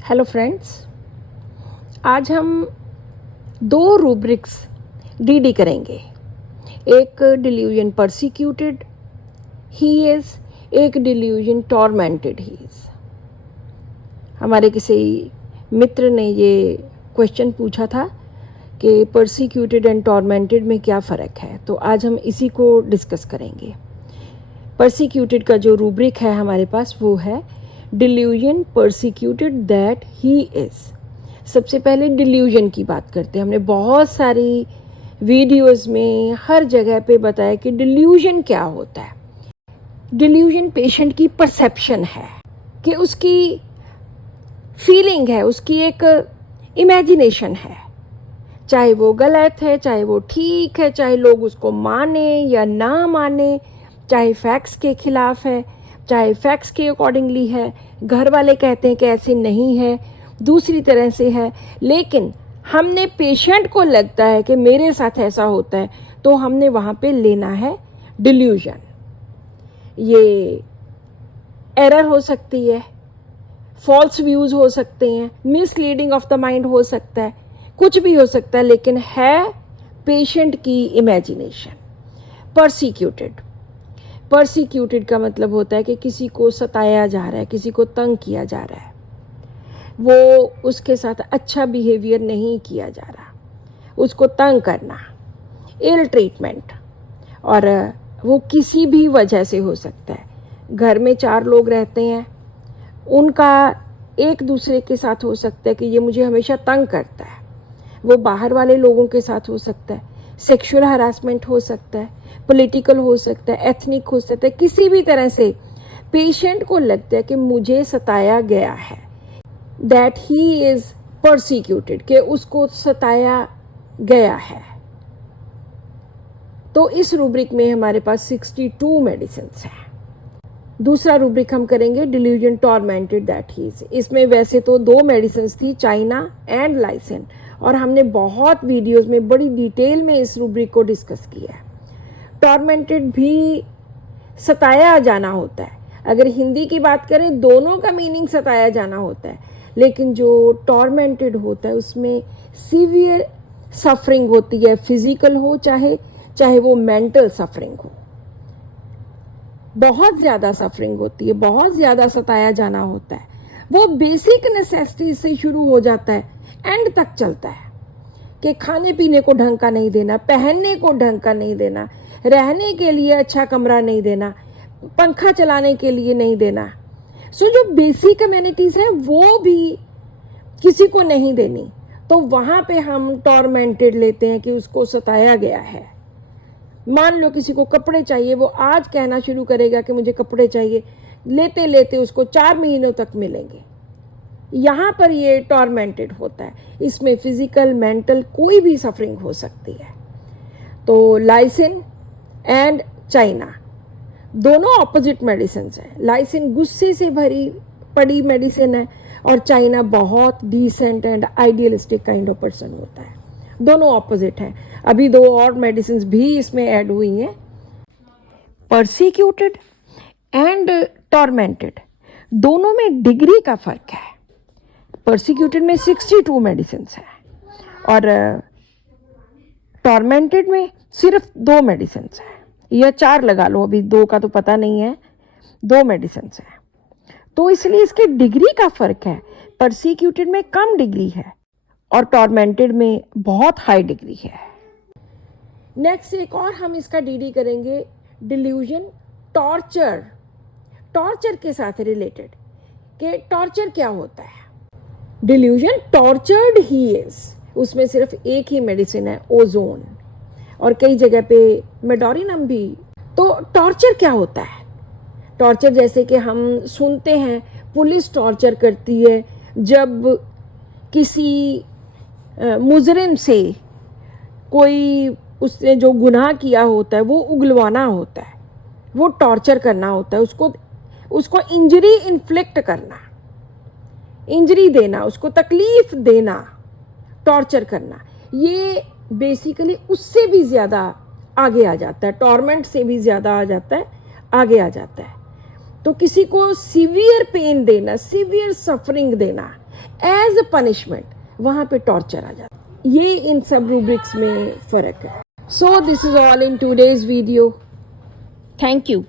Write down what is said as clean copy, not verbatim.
Hello friends, आज हम दो रूब्रिक्स डीडी करेंगे। एक डिल्यूजन परसिक्यूटेड ही इज़, एक डिल्यूजन टॉर्मेंटेड ही इज़। हमारे किसी मित्र ने ये क्वेश्चन पूछा था कि परसिक्यूटेड एंड टॉर्मेंटेड में क्या फ़र्क है, तो आज हम इसी को डिस्कस करेंगे। परसिक्यूटेड का जो रूब्रिक है हमारे पास वो है delusion persecuted that he is. सबसे पहले डिल्यूजन की बात करते हैं। हमने बहुत सारी वीडियोस में हर जगह पे बताया कि डिल्यूजन क्या होता है। डिल्यूजन पेशेंट की परसेप्शन है, कि उसकी फीलिंग है, उसकी एक इमेजिनेशन है, चाहे वो गलत है, चाहे वो ठीक है, चाहे लोग उसको माने या ना माने, चाहे फैक्ट्स के खिलाफ है, चाहे फैक्ट्स के अकॉर्डिंगली है, घर वाले कहते हैं कि ऐसे नहीं है, दूसरी तरह से है, लेकिन हमने पेशेंट को लगता है कि मेरे साथ ऐसा होता है, तो हमने वहाँ पे लेना है डिल्यूजन। ये एरर हो सकती है, फॉल्स व्यूज़ हो सकते हैं, मिसलीडिंग ऑफ द माइंड हो सकता है, कुछ भी हो सकता है, लेकिन है पेशेंट की इमेजिनेशन। परसिक्यूटेड का मतलब होता है कि किसी को सताया जा रहा है, किसी को तंग किया जा रहा है, वो उसके साथ अच्छा बिहेवियर नहीं किया जा रहा, उसको तंग करना, इल ट्रीटमेंट, और वो किसी भी वजह से हो सकता है। घर में 4 लोग रहते हैं, उनका एक दूसरे के साथ हो सकता है कि ये मुझे हमेशा तंग करता है, वो बाहर वाले लोगों के साथ हो सकता है, सेक्सुअल हरासमेंट हो सकता है, पॉलिटिकल हो सकता है, एथनिक हो सकता है, किसी भी तरह से पेशेंट को लगता है कि मुझे सताया गया है, दैट ही इज़ परसिक्यूटेड, कि उसको सताया गया है। तो इस रूब्रिक में हमारे पास 62 मेडिसिन्स हैं। दूसरा रूब्रिक हम करेंगे delusion tormented that he is. इसमें वैसे तो 2 मेडिसिन्स थी, चाइना एंड लाइसिन, और हमने बहुत वीडियोस में बड़ी डिटेल में इस रूब्रिक को डिस्कस किया है। टॉर्मेंटेड भी सताया जाना होता है। अगर हिंदी की बात करें, दोनों का मीनिंग सताया जाना होता है, लेकिन जो टॉर्मेंटेड होता है उसमें सीवियर सफरिंग होती है, फिजिकल हो चाहे वो मेंटल सफरिंग हो, बहुत ज़्यादा सफरिंग होती है, बहुत ज़्यादा सताया जाना होता है। वो बेसिक नेसेसिटीज से शुरू हो जाता है, एंड तक चलता है कि खाने पीने को ढंग का नहीं देना, पहनने को ढंग का नहीं देना, रहने के लिए अच्छा कमरा नहीं देना, पंखा चलाने के लिए नहीं देना। सो जो बेसिक अमेनिटीज़ हैं वो भी किसी को नहीं देनी, तो वहाँ पे हम टॉर्मेंटेड लेते हैं कि उसको सताया गया है। मान लो किसी को कपड़े चाहिए, वो आज कहना शुरू करेगा कि मुझे कपड़े चाहिए, लेते लेते उसको 4 महीनों तक मिलेंगे। यहाँ पर ये टॉर्मेंटेड होता है। इसमें फिजिकल मेंटल कोई भी सफरिंग हो सकती है। तो लाइसिन एंड चाइना दोनों ऑपोजिट मेडिसिन हैं। लाइसिन गुस्से से भरी पड़ी मेडिसिन है, और चाइना बहुत decent and idealistic kind of person होता है। दोनों ऑपोजिट हैं। अभी 2 और मेडिसिन भी इसमें ऐड हुई हैं। परसिक्यूटेड एंड टॉर्मेंटेड दोनों में डिग्री का फर्क है। परसिक्यूटेड में 62 मेडिसिन हैं, और टॉर्मेंटेड में सिर्फ 2 मेडिसिन हैं, या 4 लगा लो, अभी 2 का तो पता नहीं है, 2 मेडिसिन हैं। तो इसलिए इसके डिग्री का फर्क है। परसिक्यूटेड में कम डिग्री है और टॉर्मेंटेड में बहुत हाई डिग्री है। नेक्स्ट एक और हम इसका डीडी करेंगे, डिल्यूजन टॉर्चर के साथ रिलेटेड, कि टॉर्चर क्या होता है। डिल्यूजन टॉर्चर्ड ही इज, उसमें सिर्फ एक ही मेडिसिन है, ओजोन, और कई जगह पे मेडोरिनम भी। तो टॉर्चर क्या होता है? टॉर्चर जैसे कि हम सुनते हैं पुलिस टॉर्चर करती है जब किसी मुजरिम से कोई उसने जो गुनाह किया होता है वो उगलवाना होता है, वो टॉर्चर करना होता है, उसको इंजरी इन्फ्लिक्ट करना, इंजरी देना, उसको तकलीफ देना, टॉर्चर करना। ये बेसिकली उससे भी ज़्यादा आगे आ जाता है, टॉर्मेंट से भी ज़्यादा आ जाता है, आगे आ जाता है। तो किसी को सीवियर पेन देना, सीवियर सफरिंग देना, एज अ पनिशमेंट, वहाँ पे टॉर्चर आ जाता है। ये इन सब रूब्रिक्स में फ़र्क है। So this is all in today's video. Thank you.